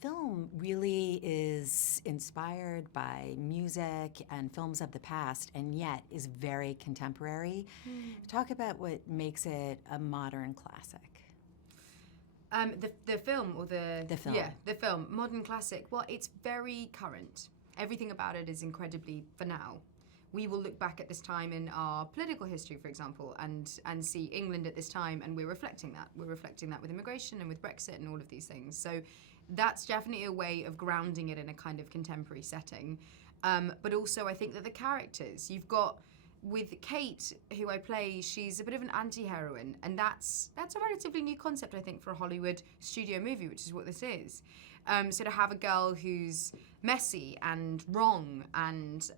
film really is inspired by music and films of the past, and yet is very contemporary. Talk about what makes it a modern classic. The film or The film. Yeah, the film. Modern classic. Well, it's very current. Everything about it is incredibly for now. We will look back at this time in our political history, for example, and see England at this time, and we're reflecting that. We're reflecting that with immigration and with Brexit and all of these things. So that's definitely a way of grounding it in a kind of contemporary setting. But also, I think that the characters, you've got, with Kate, who I play, she's a bit of an anti-heroine, and that's a relatively new concept, I think, for a Hollywood studio movie, which is what this is. So to have a girl who's messy and wrong and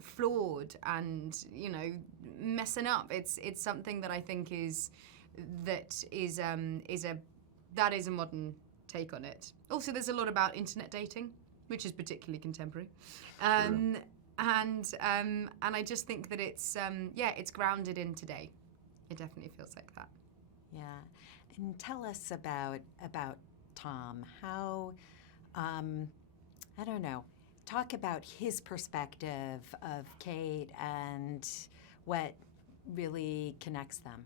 flawed and, you know, messing up, it's something that I think is a modern take on it. Also, there's a lot about internet dating, which is particularly contemporary. Sure. And I just think that it's grounded in today. It definitely feels like that. Yeah, and tell us about Tom. How, I don't know, talk about his perspective of Kate and what really connects them.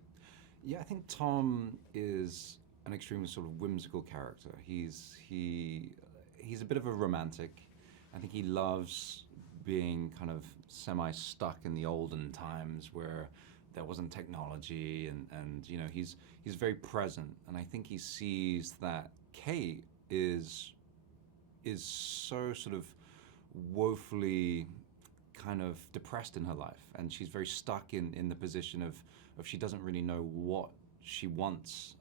Yeah, I think Tom is an extremely sort of whimsical character. He's a bit of a romantic. I think he loves being kind of semi-stuck in the olden times where there wasn't technology, and you know, he's very present, and I think he sees that Kate is so sort of woefully kind of depressed in her life, and she's very stuck in the position of she doesn't really know what she wants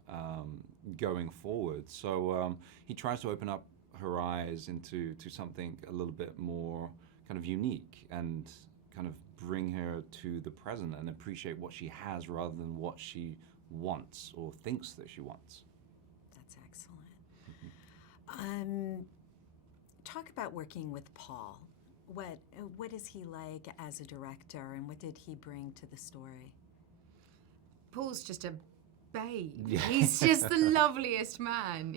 going forward. So he tries to open up her eyes into something a little bit more kind of unique and kind of bring her to the present and appreciate what she has rather than what she wants or thinks that she wants. That's excellent. Talk about working with Paul. What is he like as a director, and what did he bring to the story? Paul's just a babe. Yeah. He's just the loveliest man.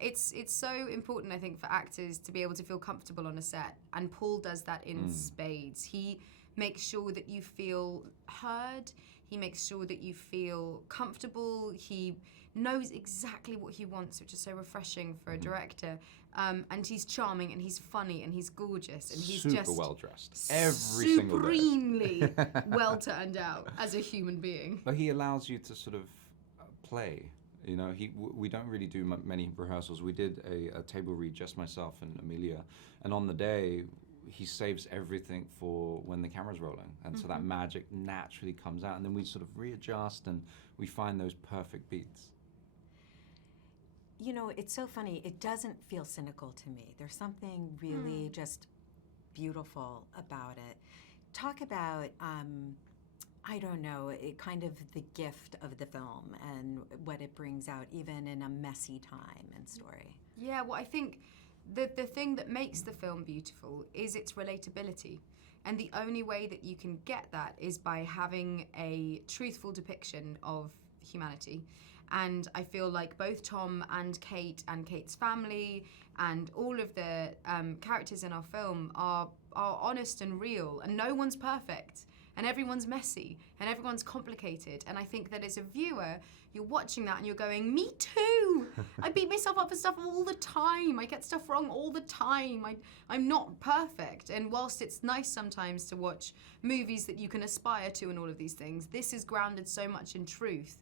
It's so important, I think, for actors to be able to feel comfortable on a set, and Paul does that in spades. He makes sure that you feel heard. He makes sure that you feel comfortable. He knows exactly what he wants, which is so refreshing for a director. And he's charming, and he's funny, and he's gorgeous, and he's super just well dressed every single day. Supremely well turned out as a human being. But he allows you to sort of play. You know, we don't really do many rehearsals. We did a table read, just myself and Emilia, and on the day, he saves everything for when the camera's rolling, and so that magic naturally comes out, and then we sort of readjust and we find those perfect beats. You know, it's so funny. It doesn't feel cynical to me. There's something really just beautiful about it. Talk about, I don't know, kind of the gift of the film and what it brings out, even in a messy time and story. Yeah, well, I think the thing that makes the film beautiful is its relatability. And the only way that you can get that is by having a truthful depiction of humanity. And I feel like both Tom and Kate's family and all of the characters in our film are honest and real, and no one's perfect, and everyone's messy, and everyone's complicated. And I think that as a viewer, you're watching that and you're going, me too! I beat myself up for stuff all the time. I get stuff wrong all the time. I'm not perfect. And whilst it's nice sometimes to watch movies that you can aspire to and all of these things, this is grounded so much in truth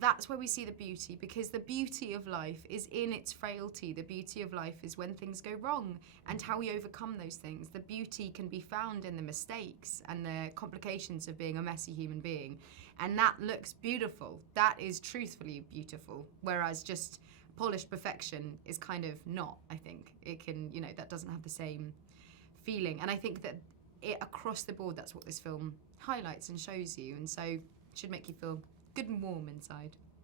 that's where we see the beauty, because the beauty of life is in its frailty. The beauty of life is when things go wrong and how we overcome those things. The beauty can be found in the mistakes and the complications of being a messy human being. And that looks beautiful. That is truthfully beautiful. Whereas just polished perfection is kind of not, I think. It can, you know, that doesn't have the same feeling. And I think that across the board, that's what this film highlights and shows you. And so it should make you feel good and warm inside.